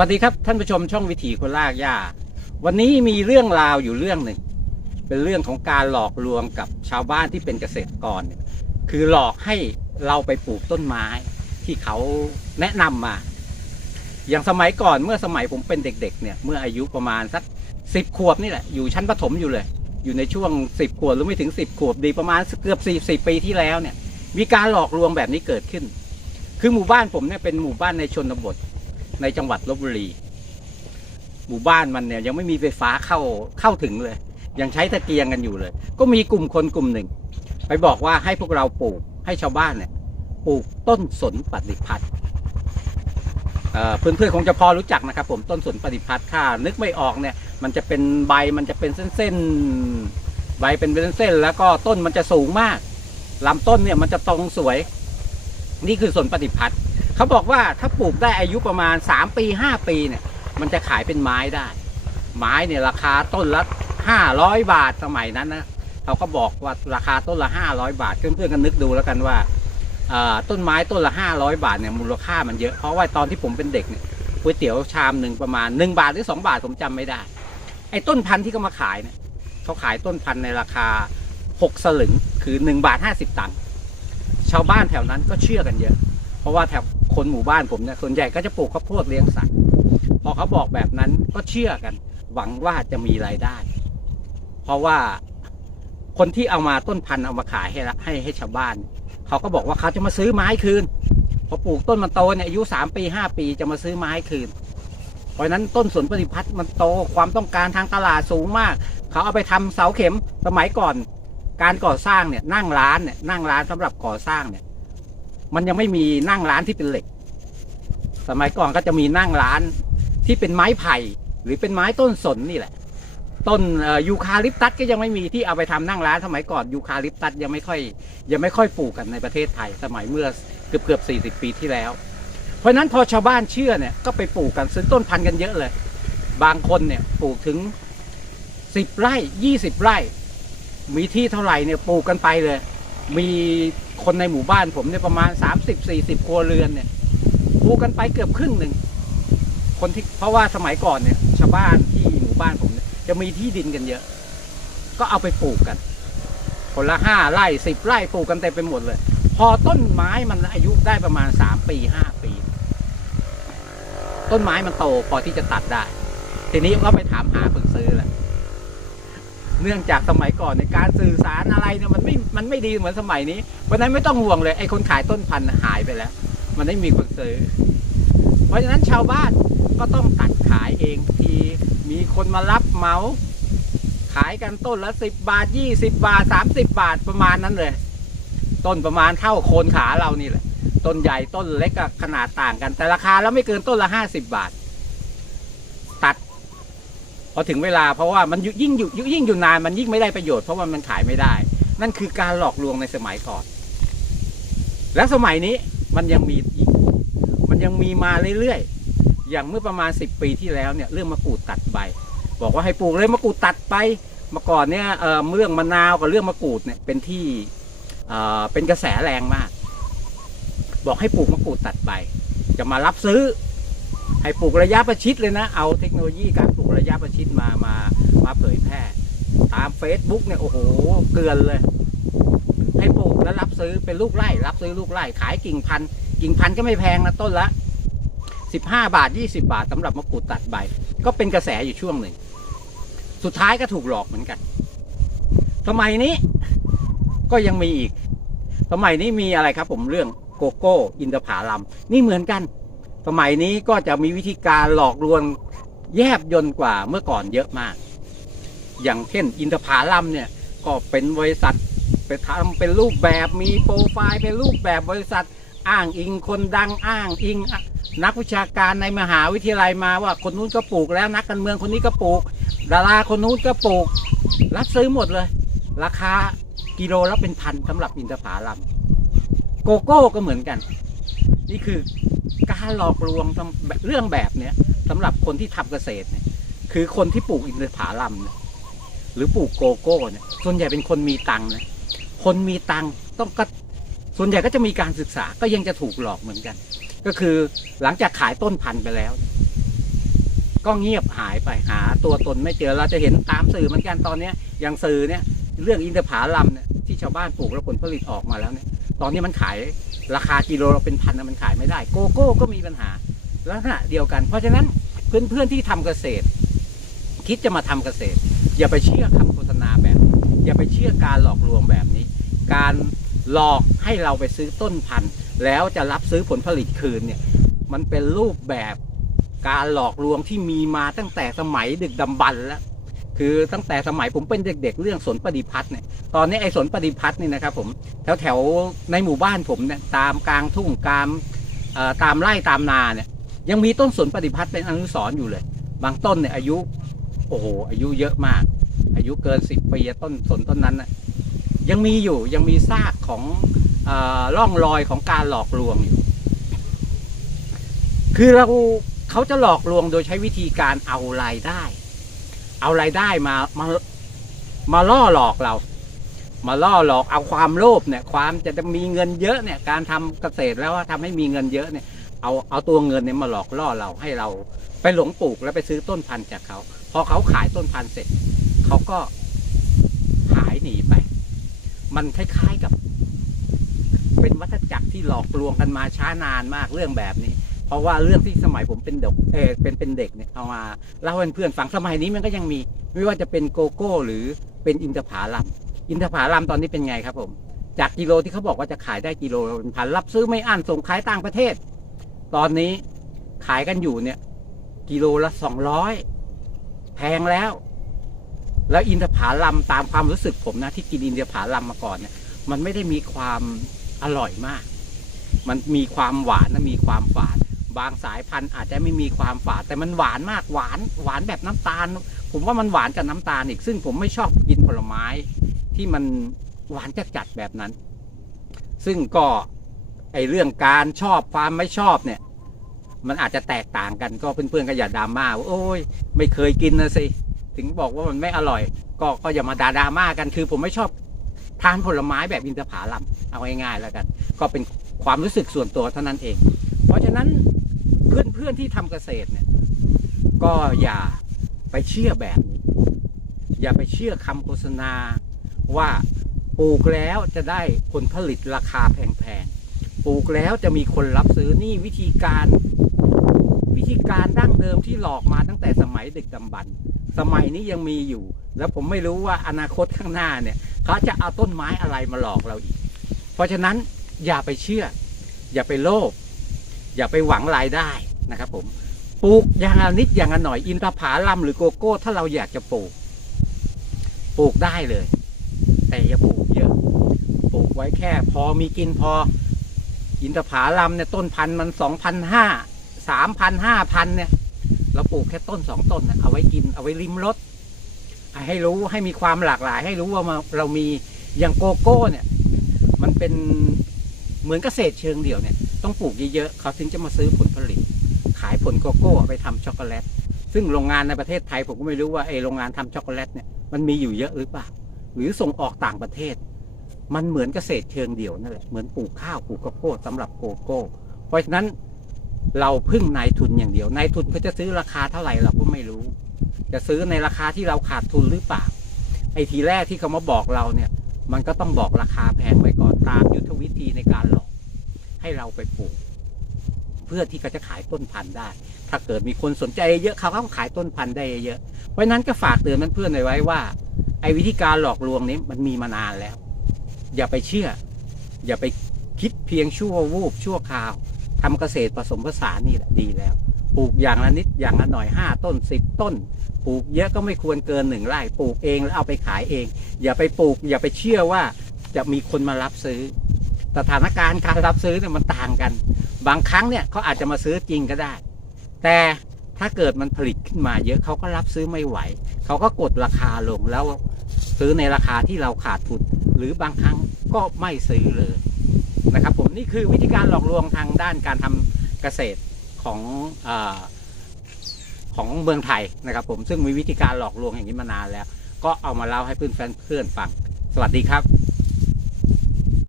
วัสดีครับท่านผู้ชมช่องวิถีคนลากหญ้า วันนี้มีเรื่องราวอยู่เรื่องหนึ่ง เป็นเรื่องของการหลอกลวงกับชาวบ้านที่เป็นเกษตรกรเนี่ยคือหลอกให้เราไปปลูกต้นไม้ที่เขาแนะนำมา อย่างสมัยก่อนเมื่อสมัยผมเป็นเด็ก ๆ เนี่ยเมื่ออายุประมาณสักสิบขวบนี่แหละอยู่ชั้นประถมอยู่เลย อยู่ในช่วงสิบขวบหรือไม่ถึงสิบขวบดีประมาณเกือบสี่สิบปีที่แล้วเนี่ย มีการหลอกลวงแบบนี้เกิดขึ้น คือหมู่บ้านผมเนี่ยเป็นหมู่บ้านในชนบท ในจังหวัดลบบุรี หมู่บ้านมันเนี่ยยังไม่มีไฟฟ้าเข้าเข้าถึงเลย ยังใช้ตะเกียงกันอยู่เลย ก็มีกลุ่มคนกลุ่มหนึ่ง ไปบอกว่าให้พวกเราปลูกให้ชาวบ้านเนี่ยปลูกต้นสนปฏิพัทธ์เอ่อนเพื่อนคงจะพอรู้จักนะครับผมต้นสนปฏิพัทธ์ถ้านึกไม่ออกเนี่ย มันจะเป็นใบมันจะเป็นเส้นๆใบเป็นเส้นแล้วก็ต้นมันจะสูงมากลำต้นเนี่ยมันจะตรงสวย นี่คือสนปฏิพัทธ์ เขาบอกว่าถ้าปลูกได้อายุประมาณ 3 ปี 5 ปีเนี่ย มันจะขายเป็นไม้ได้ ไม้เนี่ยราคาต้นละ 500 บาทสมัยนั้นนะเขาก็บอกว่าราคาต้นละ 500 บาทเพื่อนๆกันนึกดูแล้วกันว่าต้นไม้ต้นละ 500 บาทเนี่ยมูลค่ามันเยอะเพราะว่าตอนที่ผมเป็นเด็กเนี่ยก๋วยเตี๋ยวชามหนึ่งประมาณ 1 บาทหรือ 2 บาทผมจำไม่ได้ ไอ้ต้นพันธุ์ที่เขามาขายเนี่ยเขาขายต้นพันธุ์ในราคา 6 สลึงคือ 1 บาท 50 ตังค์ชาวบ้านแถวนั้นก็เชื่อกันเยอะ เพราะว่าแถว คนหมู่บ้านผมเนี่ยส่วนใหญ่ก็จะปลูกข้าวโพดเลี้ยงสัตว์พอเขาบอกแบบนั้นก็เชื่อกัน หวังว่าจะมีรายได้ เพราะว่าคนที่เอามาต้นพันธุ์เอามาขายให้ให้ให้ชาวบ้าน เขาก็บอกว่าเขาจะมาซื้อไม้คืนพอปลูกต้นมันโตเนี่ยอายุสามปีห้าปีจะมาซื้อไม้คืน เพราะนั้นต้นสนปฏิพัฒน์มันโตความต้องการทางตลาดสูงมาก เขาเอาไปทำเสาเข็มสมัยก่อน การก่อสร้างเนี่ยนั่งร้านเนี่ยนั่งร้านสำหรับก่อสร้างเนี่ย มันยังไม่มีนั่งร้านที่เป็นเหล็ก สมัยก่อนก็จะมีนั่งร้านที่เป็นไม้ไผ่ หรือเป็นไม้ต้นสนนี่แหละ ต้นยูคาลิปตัสก็ยังไม่มีที่เอาไปทำนั่งร้านสมัยก่อนยูคาลิปตัสยังไม่ค่อยยังไม่ค่อยปลูกกันในประเทศไทย สมัยเมื่อเกือบเกือบสี่สิบปีที่แล้ว เพราะฉะนั้นพอชาวบ้านเชื่อเนี่ยก็ไปปลูกกันซื้อต้นพันธุ์กันเยอะเลย บางคนเนี่ยปลูกถึงสิบไร่ยี่สิบไร่ มีที่เท่าไหร่เนี่ยปลูกกันไปเลย มี คนในหมู่บ้านผมเนี่ยประมาณ30 40ครัวเรือนเนี่ยปลูกกันไปเกือบครึ่งหนึ่งคนที่เพราะว่าสมัยก่อนเนี่ยชาวบ้านที่หมู่บ้านผมเนี่ยจะมีที่ดินกันเยอะ ก็เอาไปปลูกกัน คนละห้าไร่สิบไร่ปลูกกันเต็มไปหมดเลย พอต้นไม้มันอายุได้ประมาณสามปีห้าปี ต้นไม้มันโตพอที่จะตัดได้ ทีนี้ก็ไปถามหาคนซื้อแหละ เนื่องจากสมัยก่อนในการสื่อสารอะไรเนี่ยมันไม่ มันไม่ดีเหมือนสมัยนี้เพราะนั้นไม่ต้องห่วงเลยไอ้คนขายต้นพันธุ์หายไปแล้ว มันไม่มีคนซื้อ เพราะฉะนั้นชาวบ้านก็ต้องตัดขายเองทีมีคนมารับเมาขายกันต้นละสิบบาทยี่สิบบาทสามสิบบาทประมาณนั้นเลย ต้นประมาณเท่าโคนขาเรานี่แหละ ต้นใหญ่ต้นเล็กก็ขนาดต่างกัน แต่ราคาแล้วไม่เกินต้นละห้าสิบบาท พอถึงเวลาเพราะว่ามันยิ่งอยู่ยิ่งอยู่นานมันยิ่งไม่ได้ประโยชน์เพราะว่ามันขายไม่ได้ นั่นคือการหลอกลวงในสมัยก่อน และสมัยนี้มันยังมีอีก มันยังมีมาเรื่อยๆ อย่างเมื่อประมาณ 10 ปีที่แล้วเนี่ยเรื่องมะกรูดตัดใบ บอกว่าให้ปลูกเลยมะกรูดตัดไปเมื่อก่อนเนี่ยเออเรื่องมะนาวกับเรื่องมะกรูดเนี่ยเป็นที่เออเป็นกระแสแรงมาก บอกให้ปลูกมะกรูดตัดใบ จะมารับซื้อ ให้ปลูกระยะประชิดเลยนะ เอาเทคโนโลยีการปลูกระยะประชิดมามามาเผยแพร่ ตาม Facebook เนี่ยโอ้โหเกลือนเลย ให้ปลูกแล้วรับซื้อเป็นลูกไร่รับซื้อลูกไร่ขายกิ่งพันกิ่งพันก็ไม่แพงนะต้นละ 15 บาท 20 บาทสำหรับมะกรูดตัดใบ ก็เป็นกระแสอยู่ช่วงหนึ่ง สุดท้ายก็ถูกหลอกเหมือนกันสมัยนี้ก็ยังมีอีกสมัยนี้มีอะไรครับผมเรื่องโกโก้ อินทผาลัมนี่เหมือนกัน สมัยนี้ก็จะมีวิธีการหลอกลวงแยบยนต์กว่าเมื่อก่อนเยอะมาก อย่างเช่นอินทผาลัมเนี่ยก็เป็นบริษัทไปทำเป็นรูปแบบมีโปรไฟล์เป็นรูปแบบบริษัทอ้างอิงคนดังอ้างอิง นักวิชาการในมหาวิทยาลัยมาว่าคนนู้นก็ปลูกแล้วนักการเมืองคนนี้ก็ปลูก ดาราคนนู้นก็ปลูก รับซื้อหมดเลย ราคากิโลละเป็นพันสำหรับอินทผลัม โกโก้ก็เหมือนกัน นี่คือ การหลอกลวงเรื่องแบบเนี้ยสำหรับคนที่ทำเกษตรเนี่ยคือคนที่ปลูกอินทผลัมเนี่ยหรือปลูกโกโก้เนี่ยส่วนใหญ่เป็นคนมีตังค์นะคนมีตังค์ต้องก็ส่วนใหญ่ก็จะมีการศึกษาก็ยังจะถูกหลอกเหมือนกัน ก็คือหลังจากขายต้นพันธุ์ไปแล้ว ก็เงียบหายไปหาตัวตนไม่เจอเราจะเห็นตามสื่อเหมือนกันตอนเนี้ยอย่างสื่อเนี่ยเรื่องอินทผลัมเนี่ยที่ชาวบ้านปลูกแล้วผลผลิตออกมาแล้วเนี่ย ตอนนี้มันขายราคากิโลละเป็นพันนะมันขายไม่ได้ โกโก้ก็มีปัญหาลักษณะเดียวกัน เพราะฉะนั้นเพื่อนๆที่ทำเกษตร คิดจะมาทำเกษตร อย่าไปเชื่อคำโฆษณาแบบ อย่าไปเชื่อการหลอกลวงแบบนี้ การหลอกให้เราไปซื้อต้นพันธุ์ แล้วจะรับซื้อผลผลิตคืนเนี่ยมันเป็นรูปแบบการหลอกลวงที่มีมาตั้งแต่สมัยดึกดำบรรพ์แล้ว คือตั้งแต่สมัยผมเป็นเด็ก ๆ เรื่องสนปฏิพัฒน์เนี่ยตอนนี้ไอ้สนปฏิพัฒน์นี่นะครับผมแถวแถวๆในหมู่บ้านผมเนี่ยตามกลางทุ่งตามตามไร่ตามนาเนี่ยยังมีต้นสนปฏิพัฒน์เป็นอนุสรณ์อยู่เลย บางต้นเนี่ยอายุโอ้โหอายุเยอะมาก อายุเกินสิบปีต้นสนต้นนั้นน่ะยังมีอยู่ยังมีซากของออร่องรอยของการหลอกลวงอยู่ คือเราเขาจะหลอกลวงโดยใช้วิธีการเอารายได้ เอารายได้มามามาล่อหลอกเรา มาล่อหลอกเอาความโลภเนี่ย ความจะจะมีเงินเยอะเนี่ย การทำเกษตรแล้วทำให้มีเงินเยอะเนี่ย เอาเอาตัวเงินเนี่ยมาหลอกล่อเราให้เราไปหลงปลูกแล้วไปซื้อต้นพันธุ์จากเขาพอเขาขายต้นพันธุ์เสร็จเขาก็หายหนีไป มันคล้ายๆกับ เป็นวัฏจักรที่หลอกลวงกันมาช้านานมากเรื่องแบบนี้ เพราะว่าเรื่องที่สมัยผมเป็นเด็กเออเป็นเป็นเด็กเนี่ยเอามาเล่าให้เพื่อนฟังสมัยนี้มันก็ยังมี ไม่ว่าจะเป็นโกโก้หรือเป็นอินทผลัมอินทผลัมตอนนี้เป็นไงครับผม จากกิโลที่เขาบอกว่าจะขายได้กิโลเป็นพันรับซื้อไม่อั้นส่งขายต่างประเทศ ตอนนี้ขายกันอยู่เนี่ยกิโลละสองร้อยแพงแล้ว แล้วอินทผลัมตามความรู้สึกผมนะที่กินอินทผลัมมาก่อนเนี่ยมันไม่ได้มีความอร่อยมาก มันมีความหวานนะมีความฝาด บางสายพันธุ์อาจจะไม่มีความฝาดแต่มันหวานมากหวานหวานแบบน้ำตาล ผมว่ามันหวานกับน้ำตาลอีก ซึ่งผมไม่ชอบกินผลไม้ ที่มันหวานจัดๆแบบนั้น ซึ่งก็ไอเรื่องการชอบความไม่ชอบเนี่ย มันอาจจะแตกต่างกันก็เพื่อนๆก็อย่าดราม่าว่าโอ้ยไม่เคยกินนะสิถึงบอกว่ามันไม่อร่อย ก็ก็อย่ามาด่าดราม่ากันคือ ผมไม่ชอบทานผลไม้แบบอินทผลัมเอาง่ายๆแล้วกัน ก็เป็นความรู้สึกส่วนตัวเท่านั้นเอง เพราะฉะนั้น เพื่อนๆที่ทำเกษตรเนี่ย ก็อย่าไปเชื่อแบบนี้ อย่าไปเชื่อคำโฆษณาว่าปลูกแล้วจะได้ผลผลิตราคาแพงๆ ปลูกแล้วจะมีคนรับซื้อนี่วิธีการ วิธีการดั้งเดิมที่หลอกมาตั้งแต่สมัยดึกดำบรรพ์สมัยนี้ยังมีอยู่ แล้วผมไม่รู้ว่าอนาคตข้างหน้าเนี่ยเขาจะเอาต้นไม้อะไรมาหลอกเราอีก เพราะฉะนั้นอย่าไปเชื่อ อย่าไปโลภ อย่าไปหวังรายได้นะครับผมปลูกอย่างละนิดอย่างละหน่อยอินทผลัมหรือโกโก้ ถ้าเราอยากจะปลูก ปลูกได้เลย แต่อย่าปลูกเยอะ ปลูกไว้แค่ พอมีกินพอ อินทผลัมเนี่ยต้นพันธุ์มันสองพันห้าสามพันห้าพันเนี่ย เราปลูกแค่ต้นสองต้นเอาไว้กินเอาไว้ริมรถให้รู้ให้มีความหลากหลาย ให้รู้ว่ามาเรามีอย่างโกโก้เนี่ย มันเป็นเหมือนเกษตรเชิงเดี่ยวเนี่ย ต้องปลูกเยอะๆเขาถึงจะมาซื้อผลผลิต ขายผลโกโก้เอาไปทำช็อกโกแลต ซึ่งโรงงานในประเทศไทยผมก็ไม่รู้ว่าไอโรงงานทำช็อกโกแลตเนี่ยมันมีอยู่เยอะหรือเปล่า หรือส่งออกต่างประเทศ มันเหมือนเกษตรเชิงเดี่ยวนั่นแหละเหมือนปลูกข้าวปลูกข้าวโพดสำหรับโกโก้ เพราะฉะนั้นเราพึ่งนายทุนอย่างเดียวนายทุนเขาจะซื้อราคาเท่าไหร่เราก็ไม่รู้ จะซื้อในราคาที่เราขาดทุนหรือเปล่าไอ้ทีแรกที่เขามาบอกเราเนี่ย มันก็ต้องบอกราคาแพงไว้ก่อนตามยุทธวิธีในการ ให้เราไปปลูก เพื่อที่เขาจะขายต้นพันธุ์ได้ ถ้าเกิดมีคนสนใจเยอะเขาก็ขายต้นพันธุ์ได้เยอะเพราะนั้นก็ฝากเตือนเพื่อนๆไว้ว่า ไอ้วิธีการหลอกลวงนี้มันมีมานานแล้ว อย่าไปเชื่อ อย่าไปคิดเพียงชั่ววูบชั่วคราวทำเกษตรผสมผสานนี่แหละดีแล้ว ปลูกอย่างละนิดอย่างละหน่อยห้าต้นสิบต้นปลูกเยอะก็ไม่ควรเกินหนึ่งไร่ปลูกเองแล้วเอาไปขายเอง อย่าไปปลูก อย่าไปเชื่อว่าจะมีคนมารับซื้อ สถานการณ์การรับซื้อเนี่ยมันต่างกัน บางครั้งเนี่ยเขาอาจจะมาซื้อจริงก็ได้ แต่ถ้าเกิดมันผลิตขึ้นมาเยอะเขาก็รับซื้อไม่ไหว เขาก็กดราคาลงแล้วซื้อในราคาที่เราขาดทุนหรือบางครั้งก็ไม่ซื้อเลยนะครับ ผมนี่คือวิธีการหลอกลวงทางด้านการทำเกษตรของอของเมืองไทยนะครับ ผมซึ่งมีวิธีการหลอกลวงอย่างนี้มานานแล้ว ก็เอามาเล่าให้เพื่อนแฟนเพื่อนฟัง สวัสดีครับ